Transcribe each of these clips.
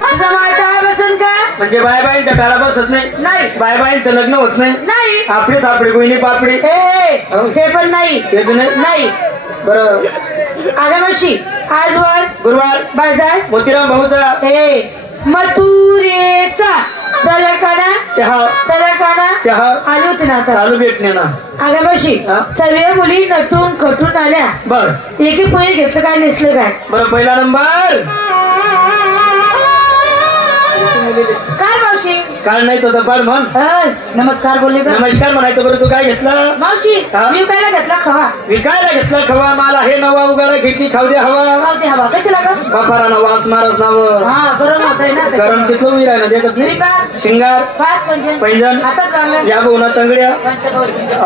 तुझा माता बसून का म्हणजे बायबाईंच्या घरा बसत नाही. नाही. बायबाईंचं लग्न होत नाही. नाही. आपली थापडी कोणी पापडी ते पण नाही. ते बी नाही. नाही. बरं आगामशी आजवर गुरुवार बाजार मोतीराम भाऊचा मथुरेचा सलकाना चहा सलकाना चहा आली होती ना आता चालू भेटणे ना. आगामशी सर्व मुली नटून खटून आल्या. बर एकी पोहे घेतलं काय नेसलं काय. बरं पहिला नंबर काय मावशी काय नाही तर पार म्हण. नमस्कार बोलले का. नमस्कार म्हणायचं. बरं तू काय घेतलं मावशी मी काय घेतला खवा. विकायला घेतला खवा. मला हे नवा उगाडा खिडकी खाऊ दे हवा. खावते हवा कशी लागत. बापारा वास मारस नाव गरम होत आहे ना. गरम तिथलं विरायला देखत नाही. शिंगार पाच पैंजण हातात बांगड्या या बोना तंगड्या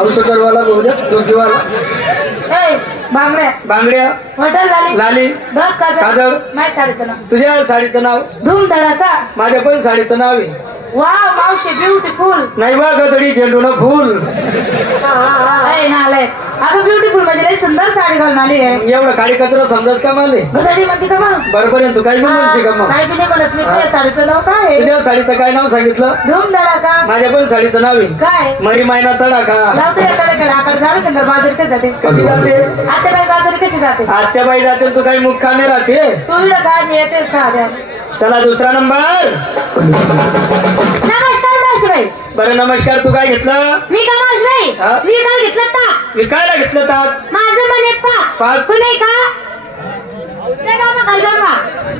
औषधवाला बोलत दोघीवाला बांगड्या बांगड्या हॉटेल झाली लाली काजळ. माझ्या साडीचं नाव. तुझ्या साडीचं नाव धूम धडाका. माझ्या पण साडीचं नाव आहे. वा मावशी ब्युटिफुल. नाही बा गदडी झेंडून फुल. नालाय अगं ब्युटिफुल म्हणजे लई सुंदर साडी घालून आली आहे. एवढं काळी कचरा समजाच का मारले. गदडी म्हणते का मग. बरोबर तू काही म्हणून शिका मग. काय बी नाही म्हणत मी. तुझ्या साडीचं नाव काय आहे. तुझ्या साडीचं काय नाव सांगितलं. धूम धडाका. माझ्या पण साडीचं नाव आहे काय मरी मायना तडाखा. लावतो याकडे आकडे झालं शंकर बाजारी कशी जाते. कशी जाते. आत्याबाई बाजारी कशी जाते. आत्याबाई जाते तू काही मुक्कामी राहते. तू इकडं काय मी येतेस का. चला दुसरा नंबर. नमस्कार मावशीबाई. बरं नमस्कार. तू काय घेतलं. मी का मावशीबाई मी काय घेतलं ताक. विकायला घेतलं तात. माझं म्हणे पाक तू नाही का.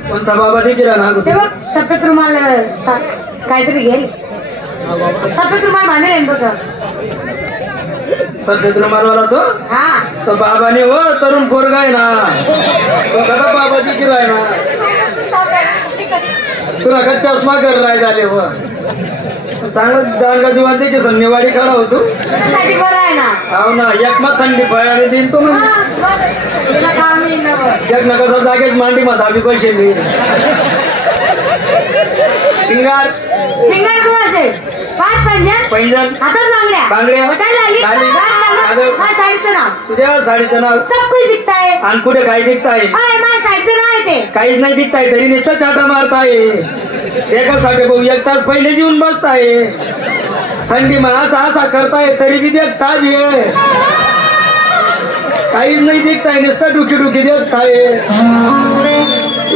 कोणता बाबा तिथे राहणार. ते बघ सफेद रुमाल काहीतरी घे. सफेद रुमाल बांधेल बघ. सफेद रुमालवाला तो. तो बाबाने हो तरुण पोरगा आहे ना. तो कसा बाबा तिथे राह ना. तुला का चष्मा कर राय झाले हो. चांगलं दांडगा जीवन दे की संध्यावाडी खडा होतो. बरं आहे ना. हो ना एक मग थंडी फळाने देईन तो म्हणजे जग न कसं जागेच मांडी मा दाबी पैसे दे. शिंगार शिंगार कुवाचे पाच पैंजण हातात बांगड्या साडीचं नाव. तुझ्या साडीचं नाव सब कुछ दिखता है. आणि कुठे काय दिसताय. माझ्या साडीचं नाव आहे ते. काहीच नाही दिसताय तरी नुसतं चाटा मारताय. एकासाठी भाऊ एक तास पहिले येऊन बसताय. थंडी मा असा करताय तरी बी देखताच ये. काहीच नाही दिसताय नुसतं डुकी डुकी देखताय.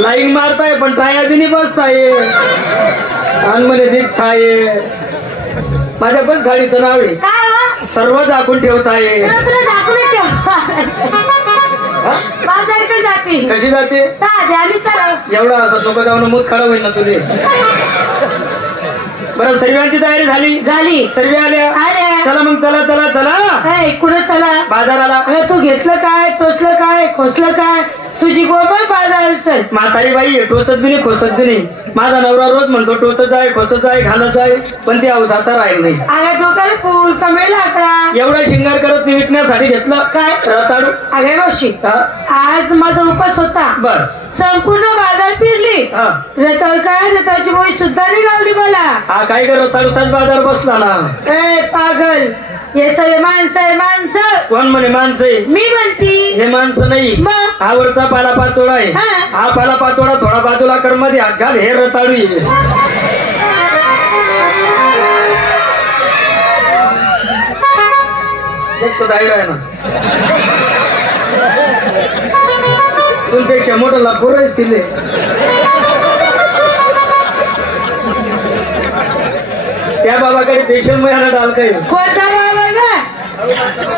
लाईन मारताय पण टाया बी नाही बसताय. आणि म्हणे दिसताय. माझ्या पण साडीचं नाव आहे. सर्व दाखवून ठेवताय. कशी जाते. एवढा असा तो जाऊन मूत खडा होईल ना तुझे. बरं सर्वांची तयारी झाली. सर्व आल्या. चला मग चला चला चला. कुठं चला. बाजाराला. तू घेतलं काय टोचलं काय खोसलं काय. तुझी गोबळ बाजार चल. म्हातारी बाई टोचत बी नाही खोसत बी नाही. माझा नवरा रोज म्हणतो टोचत जाय खोसत जाय घालत जाय पण ते अवस आता राहील नाही. अगं डोक्याला फुल कमेल आकडा. एवढा शिंगार करत मी विकण्यासाठी घेतलं काय रताळू. अगे मावशी आज माझा उपास होता. बर संपूर्ण बाजार फिरली. रताळ काय रताळची बोई सुद्धा नाही लावली मला. हा काय कर रताळूचाच बाजार बसला ना. पागल हे सगळे माणसं आहे. माणसं कोण म्हणे माणसं आहे. मी म्हणती हे माणसं नाही. हा वरचा पाला पाचोडा आहे. हा पाला पाचोडा थोडा बाजूला कर मध्ये हात घाल. हे रताळू आहे. तो दायरा आहे ना. तुमच्यापेक्षा मोठं लाखोर आहे तिले. त्या बाबाकडे पेशल महिना डाल काय. कोणता बाबा